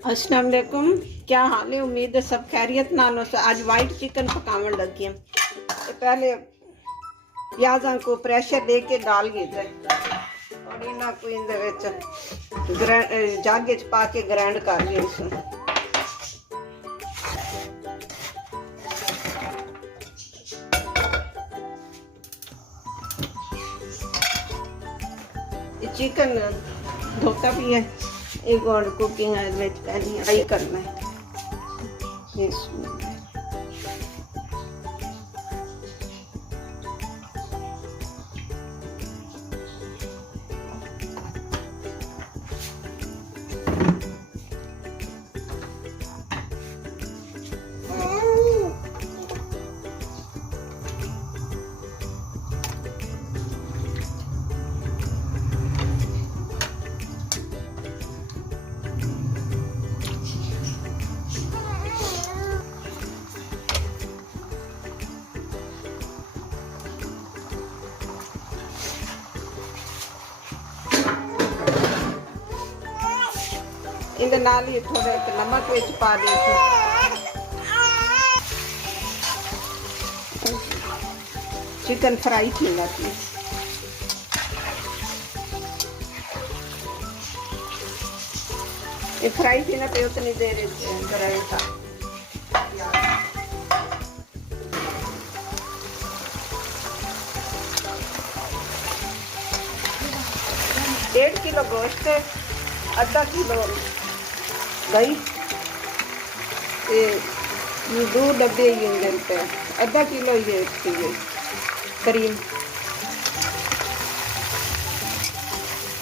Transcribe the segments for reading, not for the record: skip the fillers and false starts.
अस्सलाम वालेकुम, क्या हाल है? उम्मीद है सब खैरियत नालों से। आज वाइट चिकन पकावन लगी हैं। तो पहले प्याज़ां को प्रेशर दे के डाल गए थे और इन्हां को इंदे विच जागे च पा के ग्राइंड कर लिया। इसमें चिकन धोता भी है, एक और कुकिंग फ्राई करना है। इहदे नाल ही थोड़ा नमक विच पा दी। चिकन फ्राई थी जाती है। ये फ्राई थी ना पे उतनी देर गरम था। 1.5 किलो गोश्त, आधा किलो दही, ये 2 डब्बे ही पे आधा किलो ये करीम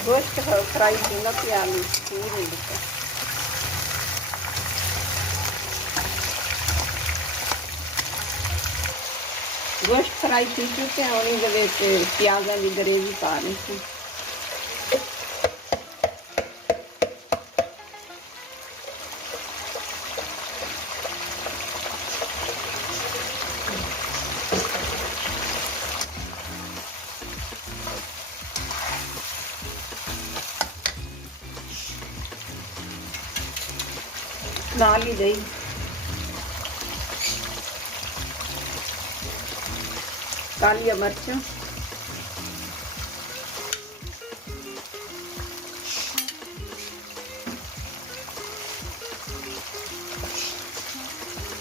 गोश्त फ्राई की ना प्याली गोश्त फ्राई की चुके हैं। उन्हें प्याज़ा की ग्रेवी पा रही थी। नाल ही दही, काली मिर्च,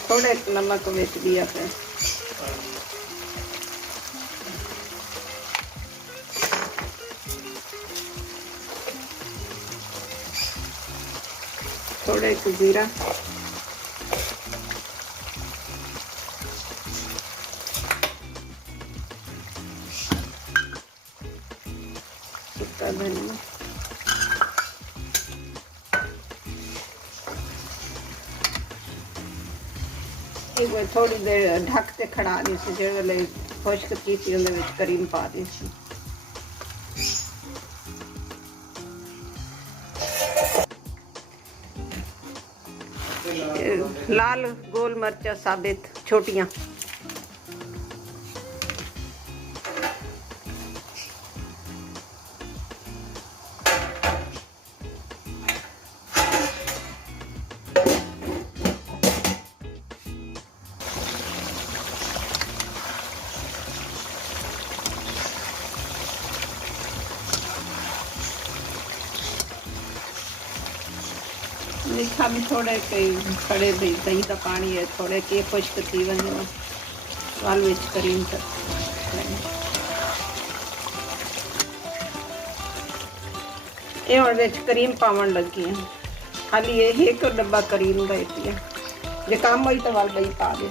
थोड़े नमक मिर्च दिया फिर थोड़े जीरा, सूखा धनिया, एक बार थोड़ी देर ढक के खड़ा दी सी। जो वेले खुश्क की करीम पा दी सी। लाल गोल मिर्चा साबित छोटियां, मीठा भी थोड़े खड़े दही का पानी है, थोड़े के खुश्क थी वने वाल विच करीम कर ये और विच करीम पावन लगी है। खाली ये एक डब्बा करीम का है, जे काम होई तो वाल दही पा दे।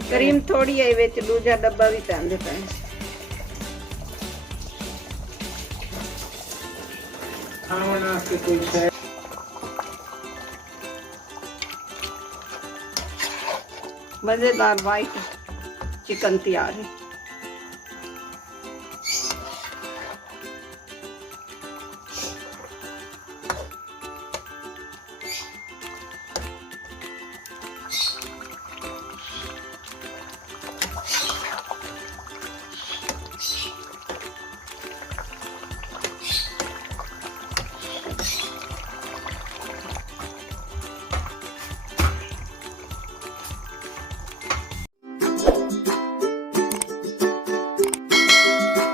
क्रीम थोड़ी है विच दूजा डब्बा भी पैंदे पे मजेदार वाइट चिकन तैयार है।